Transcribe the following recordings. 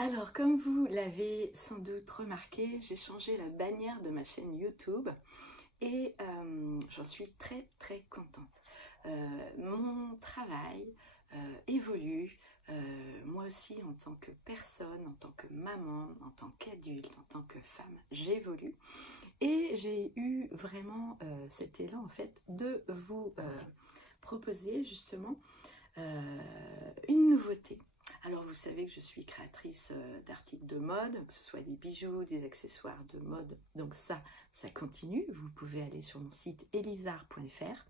Alors, comme vous l'avez sans doute remarqué, j'ai changé la bannière de ma chaîne YouTube et j'en suis très très contente. Mon travail évolue, moi aussi en tant que personne, en tant que maman, en tant qu'adulte, en tant que femme, j'évolue. Et j'ai eu vraiment cet élan en fait de vous proposer justement une nouveauté. Alors vous savez que je suis créatrice d'articles de mode, que ce soit des bijoux, des accessoires de mode, donc ça continue. Vous pouvez aller sur mon site elisard.fr.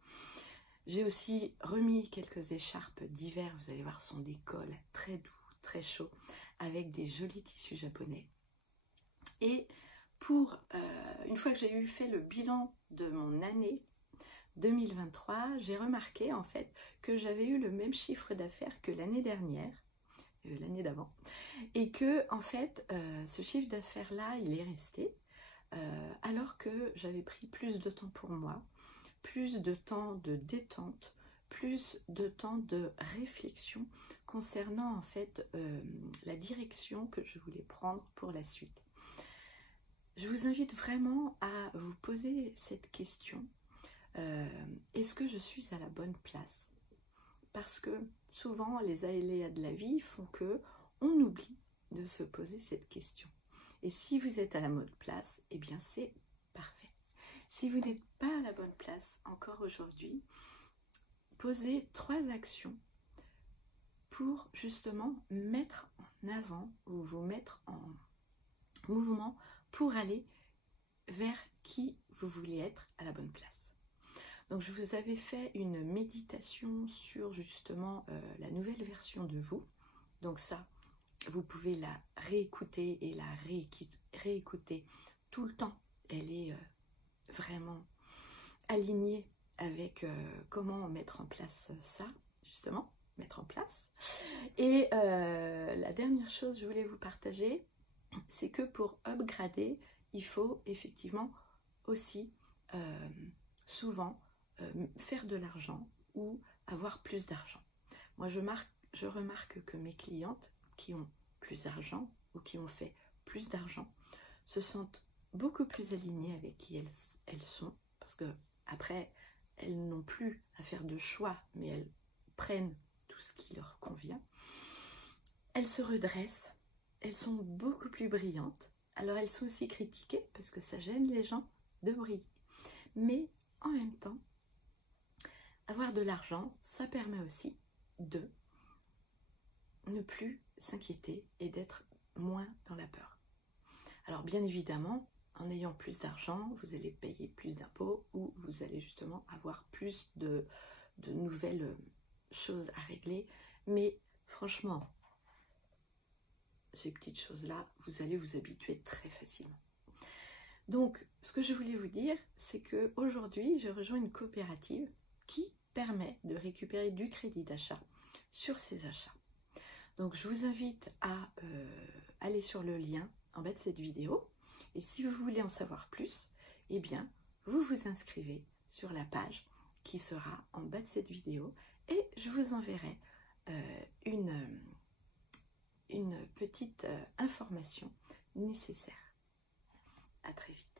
J'ai aussi remis quelques écharpes d'hiver, vous allez voir, sont des cols très doux, très chauds, avec des jolis tissus japonais. Et pour, une fois que j'ai fait le bilan de mon année 2023, j'ai remarqué en fait que j'avais eu le même chiffre d'affaires que l'année dernière, l'année d'avant, et que en fait ce chiffre d'affaires là il est resté alors que j'avais pris plus de temps pour moi, plus de temps de détente, plus de temps de réflexion concernant en fait la direction que je voulais prendre pour la suite. Je vous invite vraiment à vous poser cette question. Est-ce que je suis à la bonne place? Parce que souvent les aléas de la vie font que on oublie de se poser cette question. Et si vous êtes à la bonne place, eh bien c'est parfait. Si vous n'êtes pas à la bonne place encore aujourd'hui, posez 3 actions pour justement mettre en avant ou vous mettre en mouvement pour aller vers qui vous voulez être à la bonne place. Donc je vous avais fait une méditation sur justement la nouvelle version de vous. Donc ça, vous pouvez la réécouter et la réécouter tout le temps. Elle est vraiment alignée avec comment mettre en place ça, justement, mettre en place. Et la dernière chose que je voulais vous partager, c'est que pour upgrader, il faut effectivement aussi souvent faire de l'argent ou avoir plus d'argent. Moi, je remarque que mes clientes qui ont plus d'argent ou qui ont fait plus d'argent se sentent beaucoup plus alignées avec qui elles sont, parce que après, elles n'ont plus à faire de choix, mais elles prennent tout ce qui leur convient. Elles se redressent, elles sont beaucoup plus brillantes. Alors, elles sont aussi critiquées parce que ça gêne les gens de briller. Mais en même temps, avoir de l'argent, ça permet aussi de ne plus s'inquiéter et d'être moins dans la peur. Alors bien évidemment, en ayant plus d'argent, vous allez payer plus d'impôts ou vous allez justement avoir plus de nouvelles choses à régler. Mais franchement, ces petites choses-là, vous allez vous habituer très facilement. Donc, ce que je voulais vous dire, c'est qu'aujourd'hui, je rejoins une coopérative qui permet de récupérer du crédit d'achat sur ces achats. Donc je vous invite à aller sur le lien en bas de cette vidéo et si vous voulez en savoir plus, eh bien vous vous inscrivez sur la page qui sera en bas de cette vidéo et je vous enverrai une petite information nécessaire. À très vite.